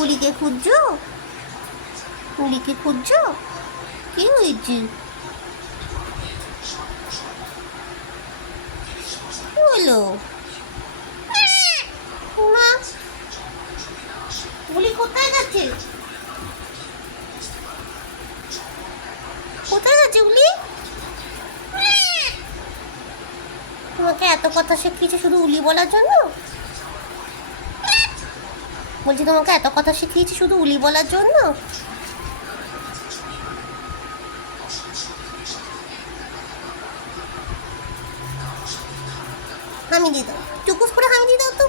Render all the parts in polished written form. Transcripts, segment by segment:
উলিকে খুঁজছো? উলিকে খুঁজছো? কি হয়েছে? কি হলো? মা, উলি কোথায় গেছে? কোথায় গেছে উলি? তোমাকে এত কথা শিখিয়েছে শুধু উলি বলার জন্য? বলছি তোমাকে এত কথা শিখিয়েছি শুধু উলি বলার জন্য? হামি দিয়ে দাও, চুকুস করে হামি দিয়ে দাও তো,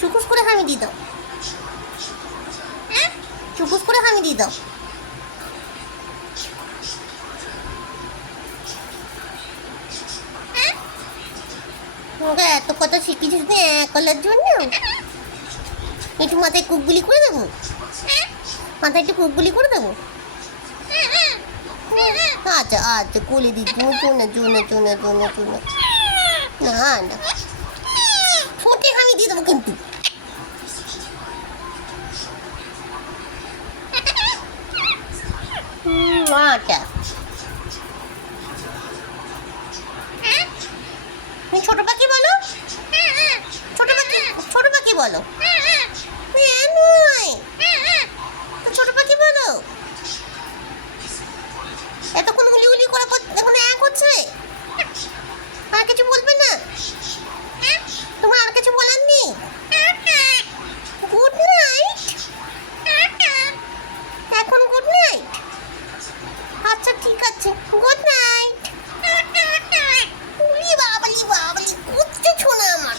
চুকুস করে হামি দিয়ে দাও, চুকুস করে হামি দিয়ে দাও। তোমাকে এত কথা শিখিয়েছি শুধু কলার জন্য? একটু মাথায় কুকগুলি করে দেবো, মাথায় একটু কুকগুলি করে দেবো। আচ্ছা আচ্ছা কোলে দিচ্ছি, চুনা চুনা চুনা চুনা চুনা। না না, ঠোঁটে হামি দিয়ে দেবো কিন্তু। আচ্ছা, ছোট পাখি বলো, ছোট পাখি, ছোট পাখি বলো। ছোট পাখি বলো। এতক্ষণ উলি উলি করার পর এখন এক হচ্ছে, আর কিছু বলবে না? তোমার আর কিছু বলার নেই? গুড নাইট, এখন গুড নাইট। আচ্ছা ঠিক আছে, গুড নাইট। উলি বাবালি বাবালি করতে শোনা আমার।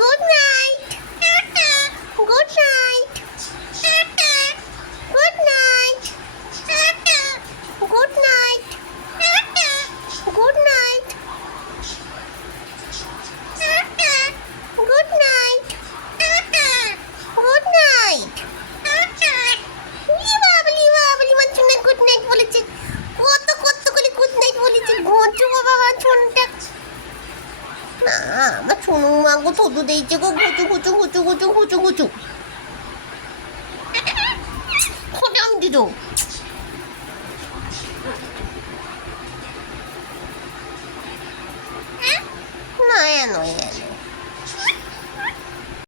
Good night, good night, good night, good night, good night, good night, good night. Babli Babli মাছুনা গুড নাইট বলেছে, কত কত করে গুড নাইট বলেছে। ঘুঁচু বাবা আমার ছোনটা, না আমার ছোনু মাগো থুতু দিয়েছে গো, ঘুচু ঘুচু ঘুচু ঘুচু ঘুচু ঘুচু। খোঁটে আমি দিত না, এনো এনো